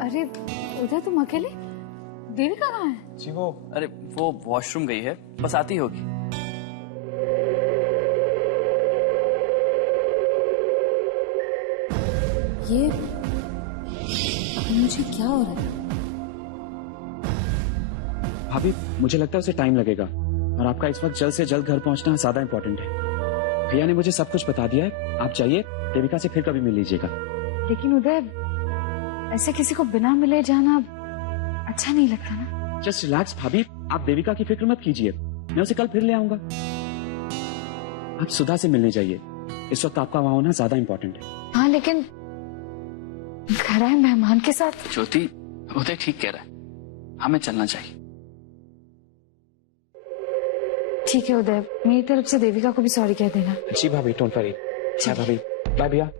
अरे उधर तुम अकेले? देविका कहाँ है? जी वो वॉशरूम गई है, बस आती होगी। ये मुझे क्या हो रहा है? भाभी मुझे लगता है उसे टाइम लगेगा और आपका इस वक्त जल्द से जल्द घर पहुंचना ज्यादा इम्पोर्टेंट है। भैया ने मुझे सब कुछ बता दिया है, आप जाइए, देविका से फिर कभी मिल लीजिएगा। लेकिन उदय, ऐसे किसी को बिना मिले जाना अच्छा नहीं लगता ना। जस्ट रिलैक्स भाभी, आप देविका की फिक्र मत कीजिए, मैं उसे कल फिर ले आऊंगा। आप सुधा से मिलने जाइए, इस वक्त आपका वहां होना ज्यादा इम्पोर्टेंट है। हाँ लेकिन घर आए मेहमान के साथ। ज्योति, उदय ठीक कह रहा है, हमें चलना चाहिए। ठीक है उदय, मेरी तरफ से देविका को भी सॉरी कह देना। जी भाभी, डोंट वरी। बाय भाभी। बाय भैया।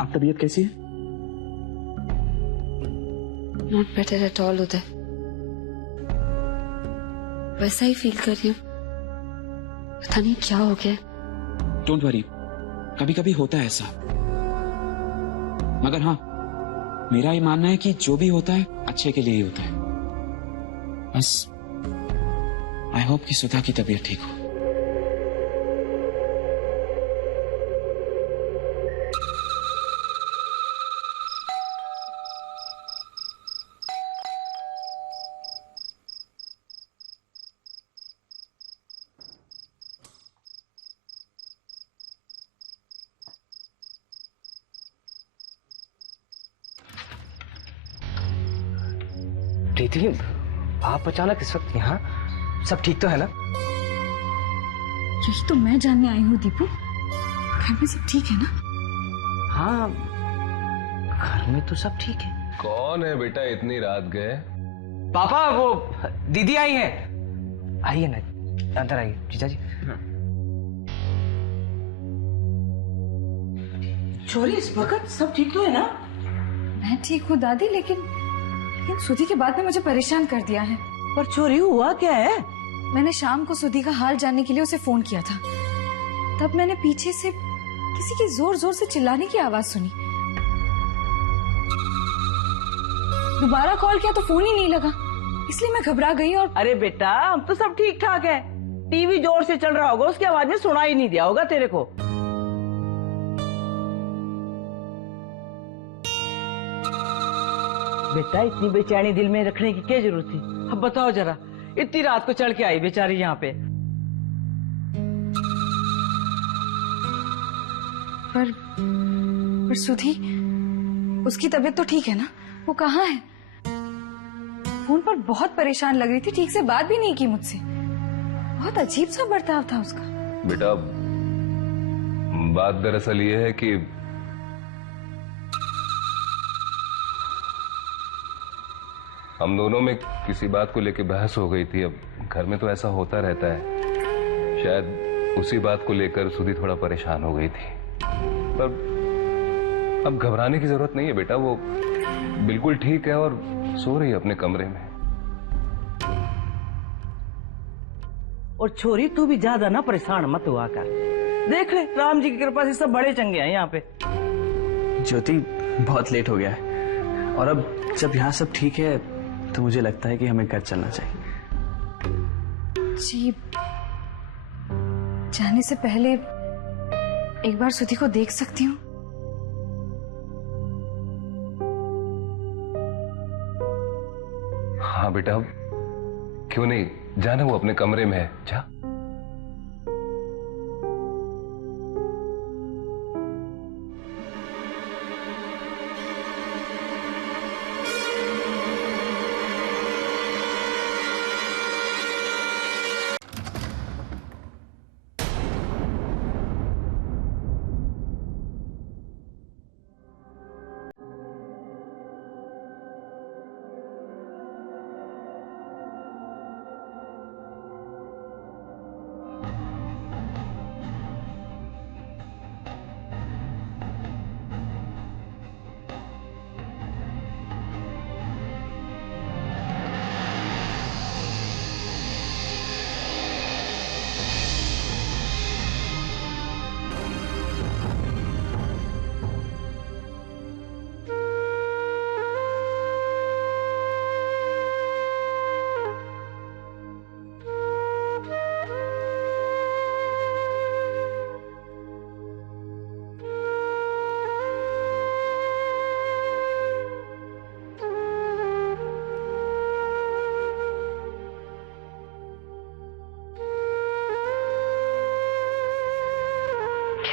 आप तबीयत कैसी है? नॉट बेटर एट ऑल उदय, वैसा ही फील कर रही हूँ, पता नहीं क्या हो गया। डोंट वरी, कभी कभी होता है ऐसा, मगर हाँ मेरा ये मानना है कि जो भी होता है अच्छे के लिए ही होता है। बस आई होप कि सुधा की तबीयत ठीक हो। प्रीति, आप अचानक इस वक्त यहाँ? सब ठीक तो है ना? यही तो मैं जानने आई हूँ दीपू, घर में सब ठीक है ना? हाँ, घर में तो सब ठीक है। कौन है बेटा इतनी रात गए? पापा, वो दीदी आई है। आइए ना, अंदर आइए जीजा जी। छोरी, इस वक्त सब ठीक तो है ना? मैं ठीक हूँ दादी, लेकिन सुधी के बाद में मुझे परेशान कर दिया है। पर छोरी, हुआ क्या है? मैंने शाम को सुधी का हाल जानने के लिए उसे फोन किया था, तब मैंने पीछे से किसी की जोर जोर से चिल्लाने की आवाज सुनी। दोबारा कॉल किया तो फोन ही नहीं लगा, इसलिए मैं घबरा गई और... अरे बेटा, हम तो सब ठीक ठाक है। टीवी जोर से चल रहा होगा, उसकी आवाज में सुना ही नहीं दिया होगा तेरे को। बेटा, इतनी बेचैनी दिल में रखने की क्या जरूरत थी? अब बताओ जरा, इतनी रात को चढ़ के आई बेचारी यहाँ पे। पर सुधी, उसकी तबीयत तो ठीक है ना? वो कहाँ है? फोन पर बहुत परेशान लग रही थी, ठीक से बात भी नहीं की मुझसे। बहुत अजीब सा बर्ताव था उसका। बेटा, बात दरअसल ये है कि हम दोनों में किसी बात को लेकर बहस हो गई थी। अब घर में तो ऐसा होता रहता है, शायद उसी बात को लेकर सुधी थोड़ा परेशान हो गई थी। पर अब घबराने की जरूरत नहीं है बेटा, वो बिल्कुल ठीक है और सो रही है अपने कमरे में। और छोरी, तू भी ज्यादा ना परेशान मत हुआ कर। देख ले, राम जी की कृपा से सब बड़े चंगे हैं यहाँ पे। ज्योति, बहुत लेट हो गया है और अब जब यहाँ सब ठीक है तो मुझे लगता है कि हमें घर चलना चाहिए। जी, जाने से पहले एक बार सुधी को देख सकती हूँ? हाँ बेटा, क्यों नहीं, जाना, वो अपने कमरे में है, जा।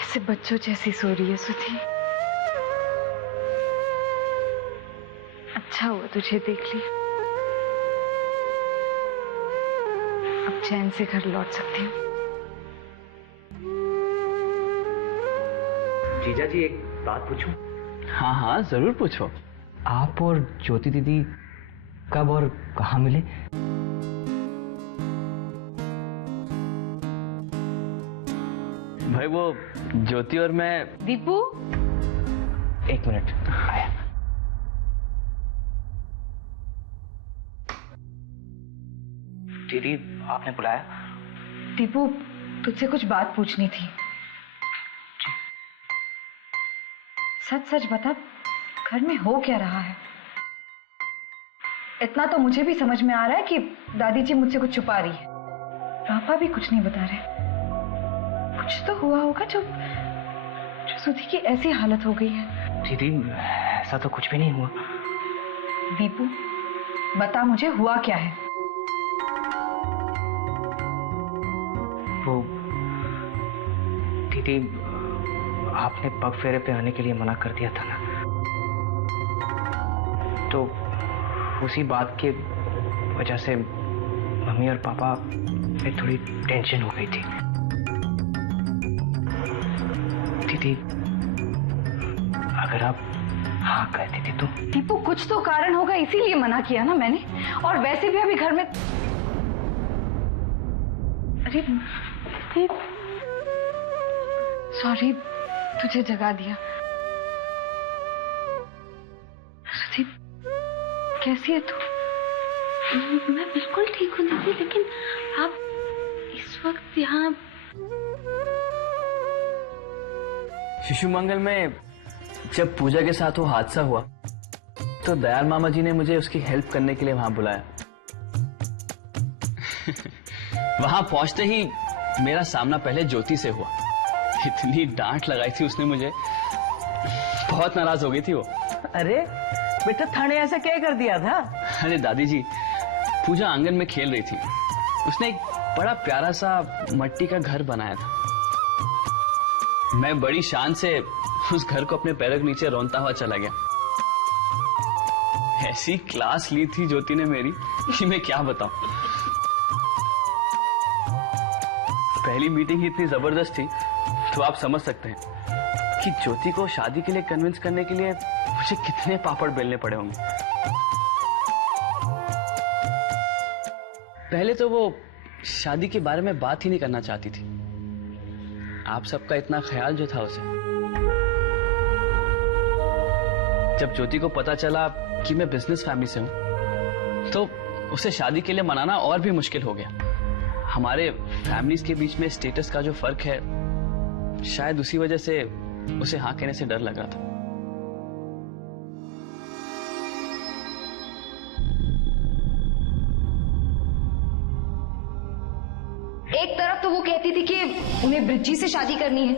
जैसे बच्चों जैसी सो रही है सुधी। अच्छा हुआ तुझे देख लिया। अब चैन से घर लौट सकती हूँ। जीजा जी एक बात पूछूं? हाँ हाँ जरूर पूछो। आप और ज्योति दीदी कब और कहाँ मिले? भाई वो ज्योति और मैं। दीपू, एक मिनट आया। दीदी आपने बुलाया? दीपू तुझसे कुछ बात पूछनी थी। सच सच बता, घर में हो क्या रहा है? इतना तो मुझे भी समझ में आ रहा है कि दादी जी मुझसे कुछ छुपा रही है। पापा भी कुछ नहीं बता रहे। कुछ तो हुआ होगा जो सुधी की ऐसी हालत हो गई है। दीदी ऐसा तो कुछ भी नहीं हुआ। दीपू बता मुझे हुआ क्या है? वो दीदी आपने पग फेरे पे आने के लिए मना कर दिया था ना, तो उसी बात के वजह से मम्मी और पापा में थोड़ी टेंशन हो गई थी। दीदी अगर आप हाँ कहती थी तो। दीपू कुछ तो कारण होगा, इसीलिए मना किया ना मैंने। और वैसे भी अभी घर में। अरे सॉरी, तुझे जगा दिया। सुधी कैसी है तू? मैं बिल्कुल ठीक हूँ दीदी, लेकिन आप इस वक्त यहाँ। शिशु मंगल में जब पूजा के साथ वो हादसा हुआ तो दयाल मामा जी ने मुझे उसकी हेल्प करने के लिए वहां बुलाया। वहां पहुंचते ही मेरा सामना पहले ज्योति से हुआ। इतनी डांट लगाई थी उसने मुझे, बहुत नाराज हो गई थी वो। अरे बेटा थाने ऐसा क्या कर दिया था? अरे दादी जी, पूजा आंगन में खेल रही थी। उसने एक बड़ा प्यारा सा मट्टी का घर बनाया था। मैं बड़ी शान से उस घर को अपने पैरों के नीचे रौंदता हुआ चला गया। ऐसी क्लास ली थी ज्योति ने मेरी कि मैं क्या बताऊं। पहली मीटिंग ही इतनी जबरदस्त थी तो आप समझ सकते हैं कि ज्योति को शादी के लिए कन्विंस करने के लिए मुझे कितने पापड़ बेलने पड़े होंगे। पहले तो वो शादी के बारे में बात ही नहीं करना चाहती थी। आप सबका इतना ख्याल जो था उसे। जब ज्योति को पता चला कि मैं बिजनेस फैमिली से हूं तो उसे शादी के लिए मनाना और भी मुश्किल हो गया। हमारे फैमिलीज के बीच में स्टेटस का जो फर्क है, शायद उसी वजह से उसे हाँ कहने से डर लग रहा था। एक तरफ तो वो कहती थी कि उन्हें ब्रिजी से शादी करनी है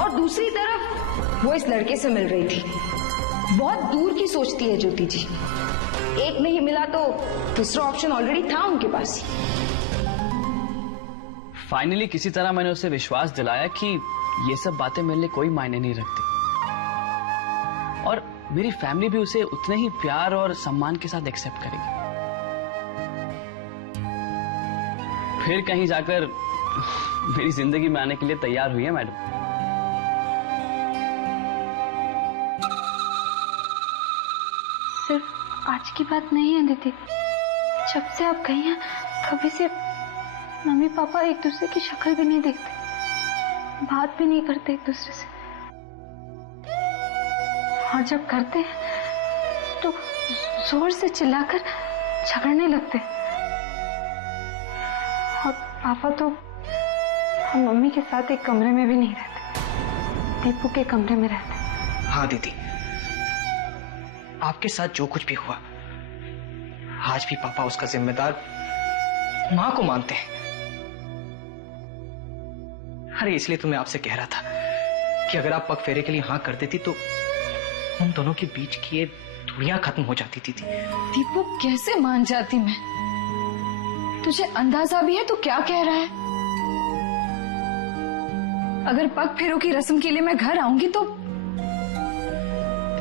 और दूसरी तरफ वो इस लड़के से मिल रही थी। बहुत दूर की सोचती है ज्योति जी। एक नहीं मिला तो दूसरा ऑप्शन ऑलरेडी था उनके पास। फाइनली किसी तरह मैंने उसे विश्वास दिलाया कि ये सब बातें मेरे लिए कोई मायने नहीं रखती और मेरी फैमिली भी उसे उतने ही प्यार और सम्मान के साथ एक्सेप्ट करेगी। फिर कहीं जाकर मेरी जिंदगी में आने के लिए तैयार हुई है मैडम। सिर्फ आज की बात नहीं है दीदी, जब से आप गई हैं तभी से मम्मी पापा एक दूसरे की शक्ल भी नहीं देखते, बात भी नहीं करते एक दूसरे से। और जब करते हैं तो जोर से चिल्लाकर झगड़ने लगते। और पापा तो हम मम्मी के साथ एक कमरे में भी नहीं रहते, दीपू के कमरे में रहते। हाँ दीदी, आपके साथ जो कुछ भी हुआ आज भी पापा उसका जिम्मेदार माँ को मानते हैं। अरे इसलिए तो मैं आपसे कह रहा था कि अगर आप पग फेरे के लिए हाँ कर देती तो उन दोनों के बीच की ये दूरियां खत्म हो जाती थी। दीपू कैसे मान जाती मैं? तुझे अंदाजा भी है तो क्या कह रहा है? अगर पग फेरों की रस्म के लिए मैं घर आऊंगी तो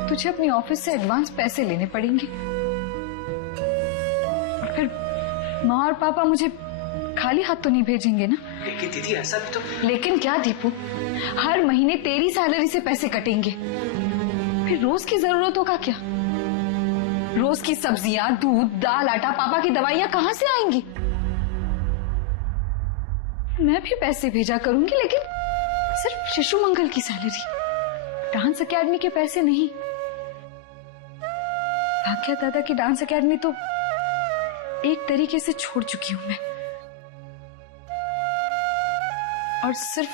तुझे अपनी ऑफिस से एडवांस पैसे लेने पड़ेंगे। और फिर माँ और पापा मुझे खाली हाथ तो नहीं भेजेंगे ना। लेकिन दीदी ऐसा भी तो। लेकिन क्या दीपू, हर महीने तेरी सैलरी से पैसे कटेंगे, फिर रोज की जरूरतों का क्या? रोज की सब्जियां, दूध, दाल, आटा, पापा की दवाइयां कहां से आएंगी? मैं भी पैसे भेजा करूंगी, लेकिन सिर्फ शिशु मंगल की सैलरी, डांस अकेडमी के पैसे नहीं। भाग्या दादा की डांस अकेडमी तो एक तरीके से छोड़ चुकी हूं मैं, और सिर्फ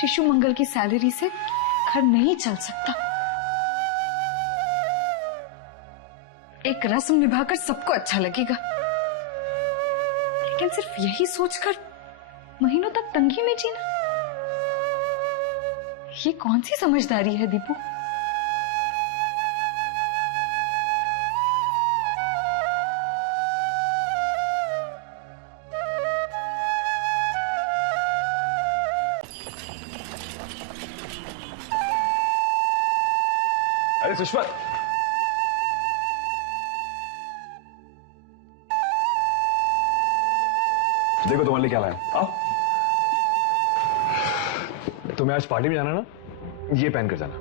शिशु मंगल की सैलरी से घर नहीं चल सकता। एक रस्म निभाकर सबको अच्छा लगेगा, लेकिन सिर्फ यही सोचकर महीनों तक तंगी में जीना, ये कौन सी समझदारी है दीपू? अरे सुषमा, देखो तुम्हारे लिए क्या लाया। आओ, तुम्हें आज पार्टी में जाना ना, ये पहन कर जाना।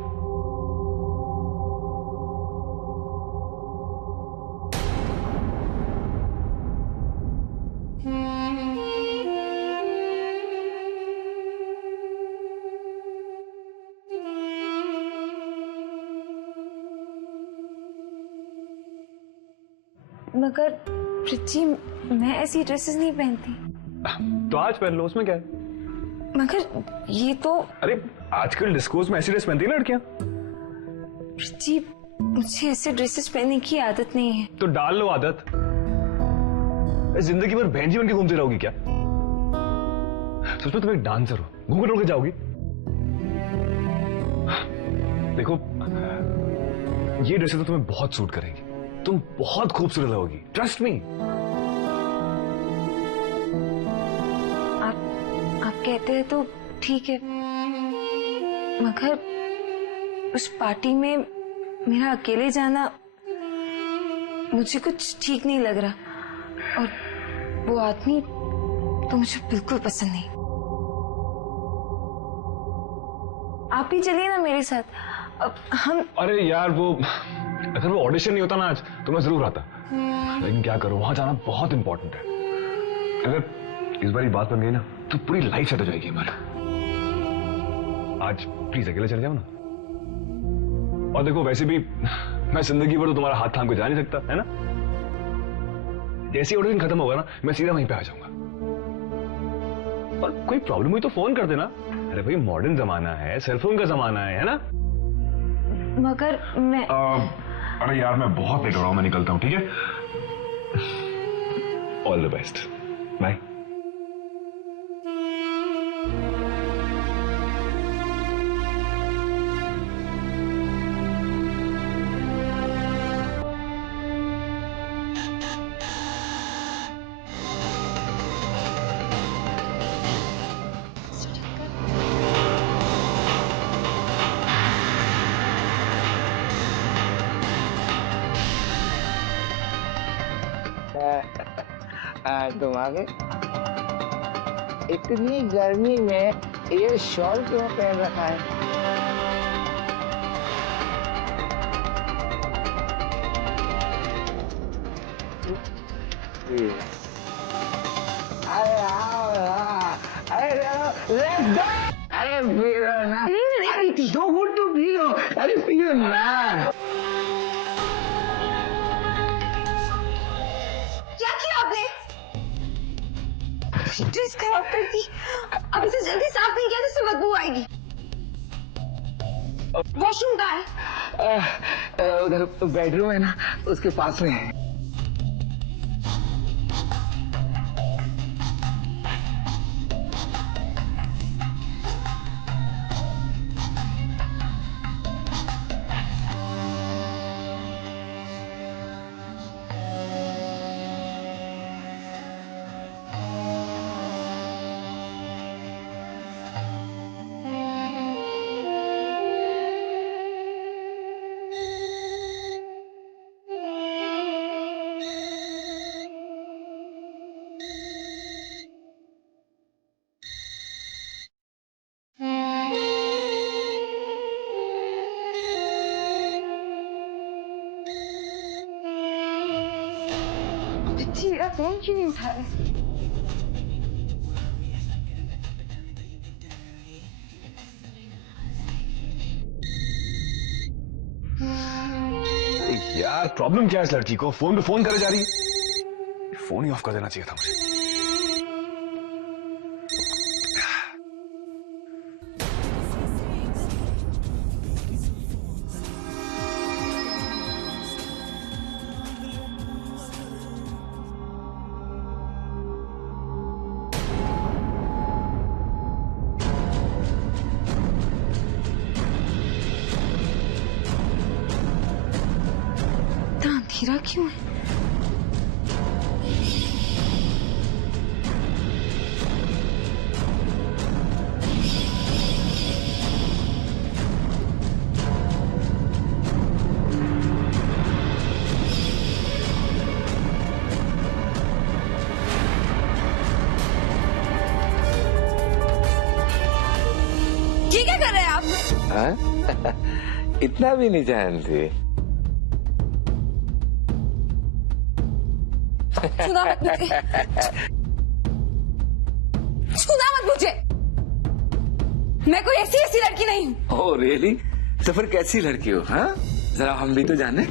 मगर प्रिची, मैं ऐसी ड्रेसेस नहीं पहनती। तो आज पहन लो, उसमें क्या है? मगर ये तो। अरे आजकल डिस्कोर्स में ऐसी ड्रेस पहनती है लड़कियां। प्रिची, मुझे ऐसे ड्रेसेस पहनने की आदत नहीं है। तो डाल लो आदत। जिंदगी भर बहन जी बन के घूमती रहोगी क्या? सोचो तुम एक डांसर हो, घूंघट ओढ़ के जाओगी। देखो, ये ड्रेसेस तो तुम्हें बहुत सूट करेंगी, तुम बहुत खूबसूरत लगोगी, ट्रस्ट मी। आप कहते हैं तो ठीक है, मगर उस पार्टी में मेरा अकेले जाना मुझे कुछ ठीक नहीं लग रहा, और वो आदमी तो मुझे बिल्कुल पसंद नहीं। आप भी चलिए ना मेरे साथ। अब हम। अरे यार, वो अगर वो ऑडिशन नहीं होता ना आज, तो मैं जरूर आता, लेकिन क्या करूं, वहां जाना बहुत इंपॉर्टेंट है। अगर इस बार ये बात बन गई ना, तो पूरी लाइफ सेट हो जाएगी हमारी। आज प्लीज अकेले चले जाओ ना। और देखो, वैसे भी मैं जिंदगी भर तो तुम्हारा हाथ थाम के जा नहीं सकता, है ना? जैसे ऑडिशन खत्म होगा ना, मैं सीधा वहीं पे आ जाऊंगा। और कोई प्रॉब्लम हुई तो फोन कर देना। अरे भाई, मॉडर्न जमाना है, सेलफोन का जमाना है ना? मगर मैं अरे यार, मैं बहुत लेट हो रहा हूं, मैं निकलता हूं, ठीक है? All the best, bye. तुम आ गए। इतनी गर्मी में ये शॉल क्यों पहन रखा है? अरे आओ, अरे पियो ना, दो घूंट तो पियो, अरे पियो ना। ड्रेस खराब कर दी, अब इसे जल्दी साफ नहीं किया तो इससे बदबू आएगी। वॉशरूम कहाँ है? उधर बेडरूम है ना, उसके पास में है। फोन क्यों नहीं उठा रहे? यार प्रॉब्लम क्या है इस लड़की को? फोन पे फोन करे जा रही है। फोन ही ऑफ कर देना चाहिए था मुझे। इतना अंधेरा क्यों है? ये क्या कर रहे हैं आप? हाँ? इतना भी नहीं जानती। छूना मत मुझे, छूना मत मुझे। मैं कोई ऐसी ऐसी लड़की नहीं हूँ। Oh really? तो फिर कैसी लड़की हो? हाँ, जरा हम भी तो जाने।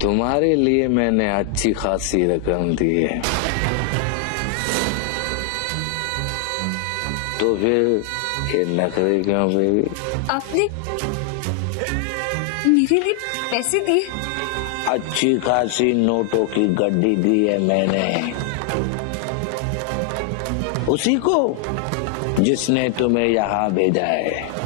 तुम्हारे लिए मैंने अच्छी खासी रकम दी है, तो फिर ये नखरे क्यों बेबी? आपने मेरे लिए पैसे दिए? अच्छी खासी नोटों की गड्डी दी है मैंने, उसी को जिसने तुम्हें यहाँ भेजा है।